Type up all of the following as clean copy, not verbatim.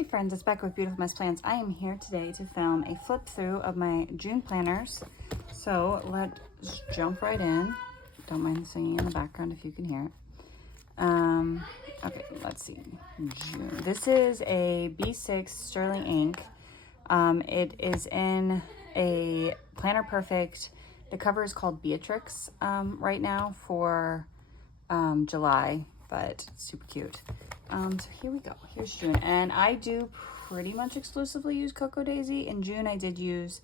Hey friends, it's Becca with Beautiful Mess Plans. I am here today to film a flip through of my June planners. So let's jump right in. Don't mind the singing in the background if you can hear it. Okay, let's see. June. This is a B6 Sterling ink. It is in a Planner Perfect. The cover is called Beatrix right now for July, but it's super cute. So here we go. Here's June, and I do pretty much exclusively use Cocoa Daisy. In June, I did use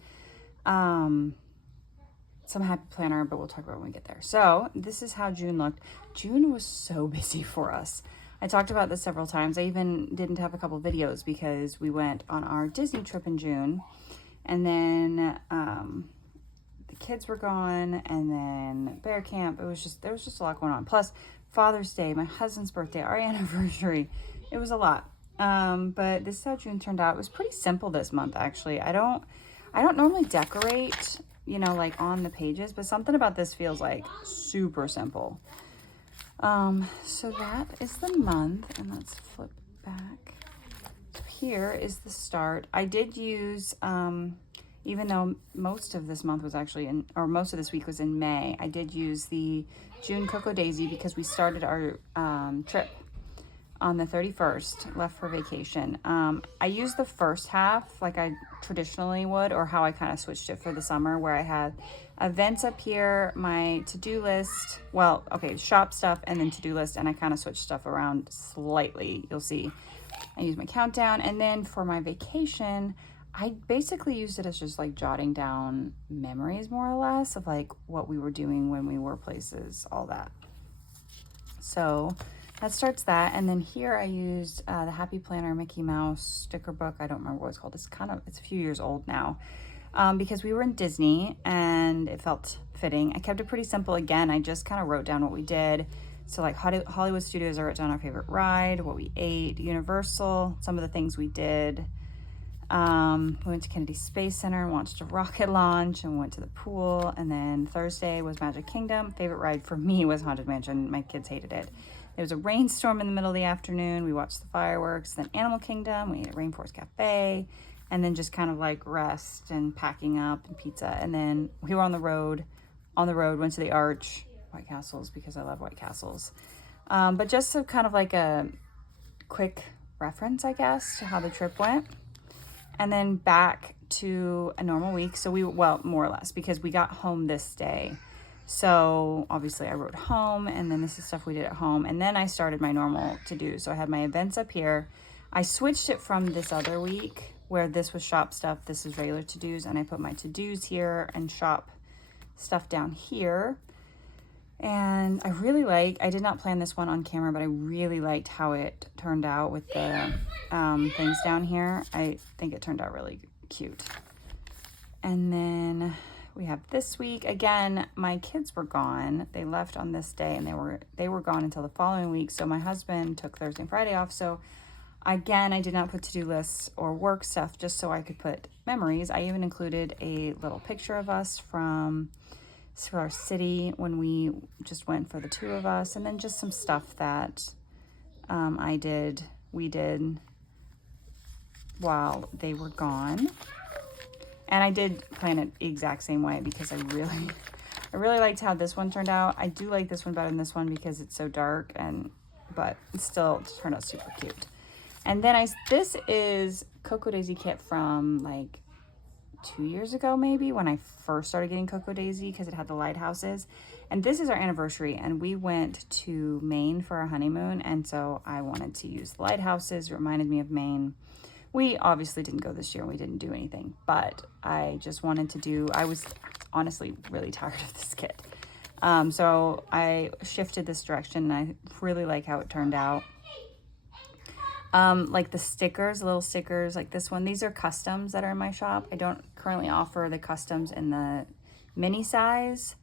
some Happy Planner, but we'll talk about it when we get there. So this is how June looked. June was so busy for us. I talked about this several times. I even didn't have a couple videos because we went on our Disney trip in June, and then the kids were gone, and then bear camp. There was just a lot going on. Plus Father's Day, my husband's birthday, our anniversary. It was a lot. But this is how June turned out. It was pretty simple this month, actually. I don't normally decorate, you know, like on the pages, but something about this feels like super simple. So that is the month, and let's flip back. So here is the start. I did use, even though most of this month was actually most of this week was in May, I did use the June Cocoa Daisy because we started our trip on the 31st, left for vacation. I used the first half like I traditionally would, or how I kind of switched it for the summer, where I had events up here, my to-do list, well, okay, shop stuff, and then to-do list, and I kind of switched stuff around slightly. You'll see I used my countdown, and then for my vacation, I basically used it as just like jotting down memories, more or less, of like what we were doing when we were places, all that. So that starts that. And then here I used the Happy Planner Mickey Mouse sticker book. I don't remember what it's called. It's a few years old now, because we were in Disney and it felt fitting. I kept it pretty simple again. I just kind of wrote down what we did. So like Hollywood Studios, I wrote down our favorite ride, what we ate, Universal, some of the things we did. We went to Kennedy Space Center and watched a rocket launch and went to the pool. And then Thursday was Magic Kingdom. Favorite ride for me was Haunted Mansion. My kids hated it. There was a rainstorm in the middle of the afternoon. We watched the fireworks. Then Animal Kingdom. We ate at Rainforest Cafe. And then just kind of like rest and packing up and pizza. And then we were on the road, went to the Arch, White Castles, because I love White Castles. But just so kind of like a quick reference, I guess, to how the trip went. And then back to a normal week. So well, more or less, because we got home this day. So obviously I wrote home, and then this is stuff we did at home. And then I started my normal to-do. So I had my events up here. I switched it from this other week where this was shop stuff. This is regular to-dos. And I put my to-dos here and shop stuff down here. And I did not plan this one on camera, but I really liked how it turned out with the things down here. I think it turned out really cute. And then we have this week. Again, my kids were gone. They left on this day, and they were gone until the following week. So my husband took Thursday and Friday off. So again, I did not put to-do lists or work stuff just so I could put memories. I even included a little picture of us from our city when we just went for the two of us, and then just some stuff that we did while they were gone. And I did plan it the exact same way because I really liked how this one turned out. I do like this one better than this one because it's so dark, but it still turned out super cute. And then this is Cocoa Daisy kit from like 2 years ago, maybe, when I first started getting Cocoa Daisy, because it had the lighthouses. And this is our anniversary, and we went to Maine for our honeymoon, and so I wanted to use the lighthouses. It reminded me of Maine. We obviously didn't go this year, and we didn't do anything, but I just wanted to I was honestly really tired of this kit. So I shifted this direction, and I really like how it turned out. Like the stickers, little stickers like this one, these are customs that are in my shop. I don't currently offer the customs in the mini size,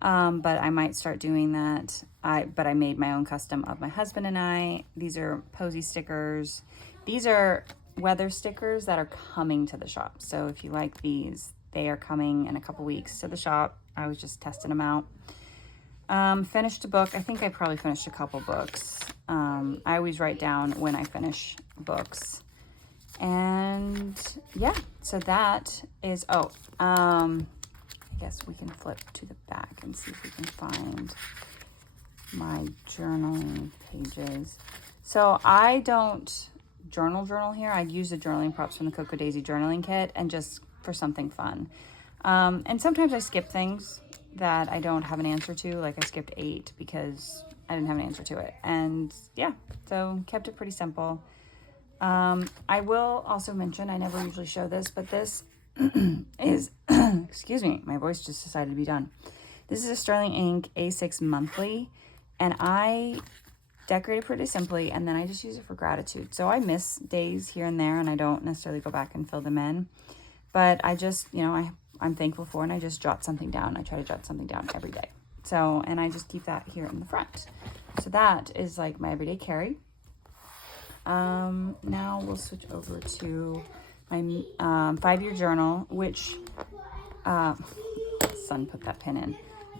but I might start doing that. But I made my own custom of my husband and I. These are posy stickers. These are weather stickers that are coming to the shop. So if you like these, they are coming in a couple weeks to the shop. I was just testing them out. Finished a book. I think I probably finished a couple books. I always write down when I finish books. And yeah, so that is, I guess we can flip to the back and see if we can find my journaling pages. So I don't journal here. I'd use the journaling props from the Cocoa Daisy journaling kit and just for something fun. And sometimes I skip things that I don't have an answer to. Like I skipped 8 because I didn't have an answer to it. And yeah, so kept it pretty simple. I will also mention, I never usually show this, but this is, excuse me, my voice just decided to be done. This is a Sterling Ink A6 monthly, and I decorate it pretty simply, and then I just use it for gratitude. So I miss days here and there, and I don't necessarily go back and fill them in, but I just, I'm thankful for, and I just jot something down. I try to jot something down every day. So, and I just keep that here in the front. So that is like my everyday carry. Now we'll switch over to my 5-year journal, which son put that pin in.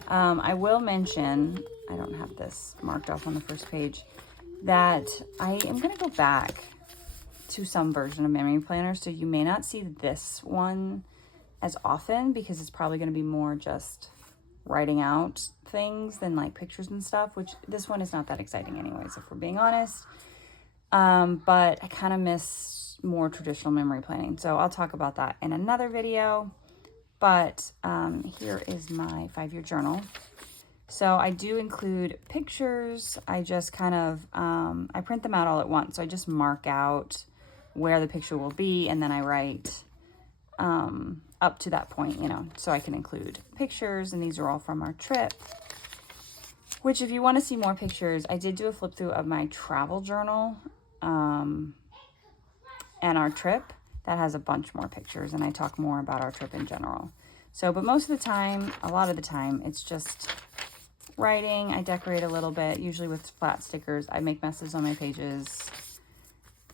I will mention, I don't have this marked off on the first page, that I am going to go back to some version of memory planner. So you may not see this one as often because it's probably going to be more just writing out things than like pictures and stuff, which this one is not that exciting anyways, if we're being honest. But I kind of miss more traditional memory planning. So I'll talk about that in another video. But here is my 5-year journal. So I do include pictures. I just kind of, I print them out all at once. So I just mark out where the picture will be, and then I write up to that point, so I can include pictures. And these are all from our trip. Which, if you want to see more pictures, I did do a flip through of my travel journal and our trip. That has a bunch more pictures, and I talk more about our trip in general. So, but most of the time, a lot of the time, it's just writing. I decorate a little bit, usually with flat stickers. I make messes on my pages.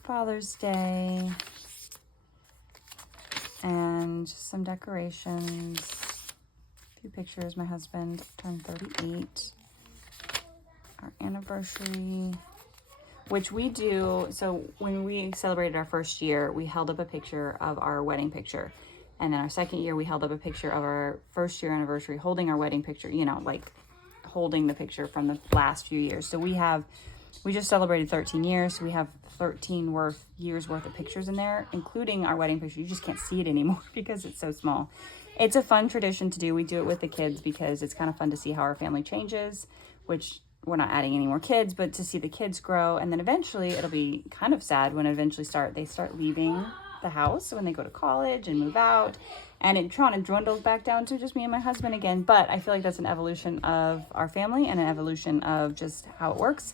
Father's Day. And some decorations. A few pictures. My husband turned 38. Our anniversary, which we do. So when we celebrated our first year, we held up a picture of our wedding picture. And then our second year, we held up a picture of our first year anniversary, holding our wedding picture, like holding the picture from the last few years. So we just celebrated 13 years. So we have 13 years worth of pictures in there, including our wedding picture. You just can't see it anymore because it's so small. It's a fun tradition to do. We do it with the kids because it's kind of fun to see how our family changes, which we're not adding any more kids, but to see the kids grow. And then eventually it'll be kind of sad when they start leaving the house. So when they go to college and move out, and it kind of dwindles back down to just me and my husband again. But I feel like that's an evolution of our family and an evolution of just how it works.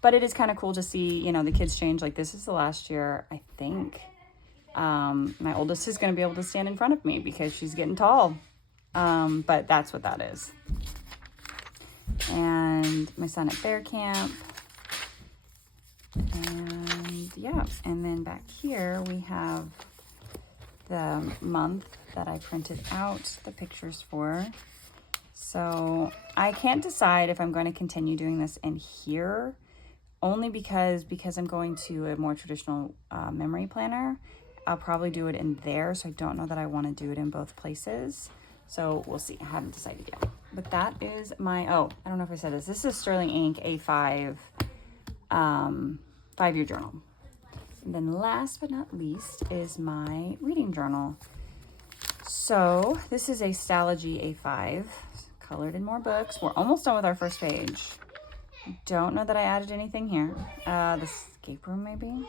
But it is kind of cool to see, the kids change. Like this is the last year, I think, my oldest is going to be able to stand in front of me because she's getting tall. But that's what that is. And my son at bear camp. And yeah, and then back here we have the month that I printed out the pictures for. So I can't decide if I'm going to continue doing this in here, only because I'm going to a more traditional memory planner. I'll probably do it in there, so I don't know that I want to do it in both places. So we'll see. I haven't decided yet. But that is my, I don't know if I said this. This is Sterling Ink A5 5-year journal. And then last but not least is my reading journal. So this is a Stalogy A5, colored in more books. We're almost done with our first page. Don't know that I added anything here. The escape room, maybe?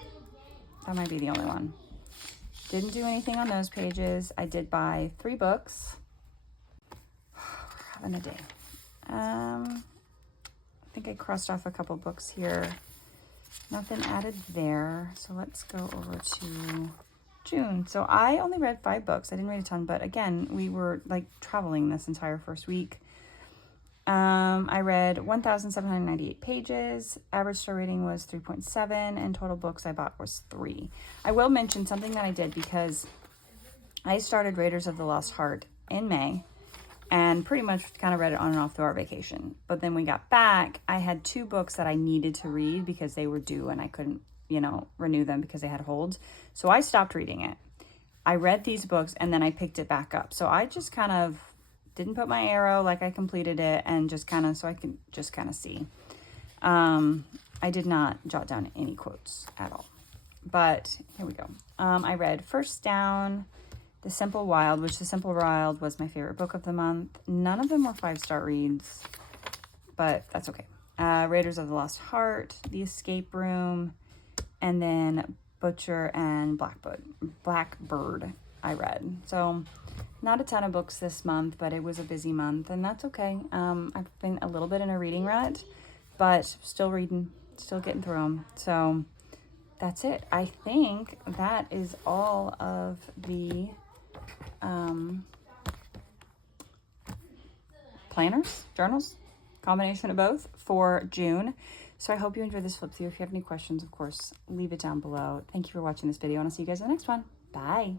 That might be the only one. Didn't do anything on those pages. I did buy 3 books. We're having a day. I think I crossed off a couple books here. Nothing added there. So let's go over to June. So I only read 5 books. I didn't read a ton, but again, we were like traveling this entire first week. I read 1,798 pages. Average star rating was 3.7, and total books I bought was 3. I will mention something that I did because I started Raiders of the Lost Heart in May and pretty much kind of read it on and off through our vacation. But then we got back, I had 2 books that I needed to read because they were due and I couldn't you know, renew them because they had holds. So I stopped reading it. I read these books and then I picked it back up. So I just kind of didn't put my arrow like I completed it, and just kind of, so I can just kind of see. I did not jot down any quotes at all, but here we go. I read First Down, The Simple Wild, which The Simple Wild was my favorite book of the month. None of them were 5-star reads, but that's okay. Raiders of the Lost Heart, The Escape Room, and then Butcher and Blackbird I read. So not a ton of books this month, but it was a busy month, and that's okay. I've been a little bit in a reading rut, but still reading, still getting through them. So that's it. I think that is all of the planners, journals, combination of both for June. So I hope you enjoyed this flip through. If you have any questions, of course, leave it down below. Thank you for watching this video, and I'll see you guys in the next one. Bye.